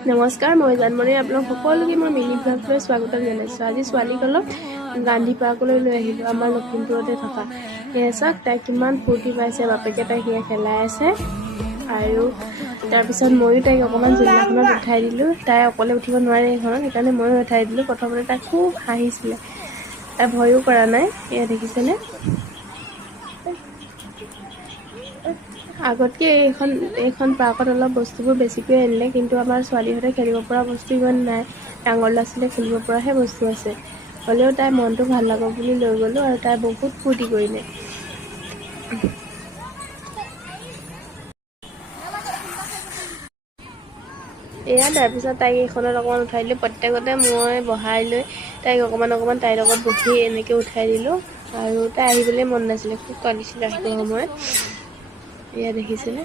নমস্কাৰ, মই জানমণি আপোনাক সকলোকে মই মিনি ব্লগলৈ স্বাগতম জনাইছোঁ। আজি ছোৱালীক অলপ গান্ধী পাৰ্কলৈ লৈ আহিলোঁ, আমাৰ লখিমপুৰতে থকা। সেয়ে চাওক, তাই কিমান ফূৰ্তি পাইছে, বাপেকে তাইক সেয়া খেলাই আছে। আৰু তাৰপিছত ময়ো তাইক অকণমান জোলনাখনত উঠাই দিলোঁ। তাই অকলে উঠিব নোৱাৰে এইখনত, সেইকাৰণে ময়ো উঠাই দিলোঁ। প্ৰথমতে তাই খুব হাঁহিছিলে, তাই ভয়ো কৰা নাই। এয়া দেখিছেনে? আগতকৈ এইখন পাৰ্কত অলপ বস্তুবোৰ বেছিকৈ আনিলে, কিন্তু আমাৰ ছোৱালীহঁতে খেলিব পৰা বস্তু ইমান নাই। ডাঙৰ ল'ৰা ছোৱালীয়ে খেলিব পৰাহে বস্তু আছে। হ'লেও তাইৰ মনটো ভাল লাগক বুলি লৈ গ'লোঁ, আৰু তাই বহুত ফূৰ্তি কৰিলে। এয়া তাৰপিছত তাইক এইখনত অকণমান উঠাই দিলোঁ। প্ৰত্যেকতে মই বহাই লৈ তাইক অকণমান তাইৰ লগত বহি এনেকৈ উঠাই দিলোঁ। আৰু তাই আহিবলৈ মন নাছিলে, খুব কান্দিছিলে আহিবৰ সময়ত। এয়া দেখিছিলে।